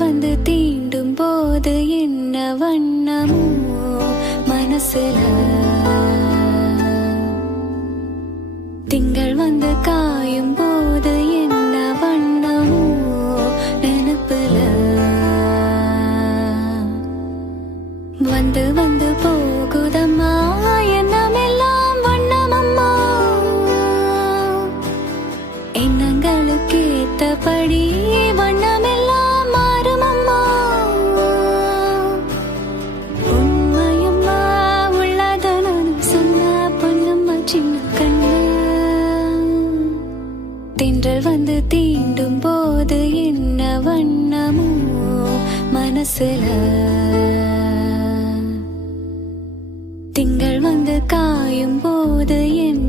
வந்து தீண்டும் போது என்ன வண்ணமோ மனசுல, திங்கள் வந்து காயும் போது என்ன வண்ணமோ நினைப்புல, வந்து வந்து போகுதம்மா எண்ணமெல்லாம் வண்ணமம்மா, எண்ணங்களுக்கு ஏத்தபடி வண்ணமெல்லாம் மாறுமம்மா. உண்மையம்மா உள்ளத நானும் சொன்ன பொன்னம்மா சின்ன கண்ணு, தென்றல் வந்து தீண்டும் போது என்ன வண்ணமோ மனசுல, திங்கள் வந்து காயும் போது என்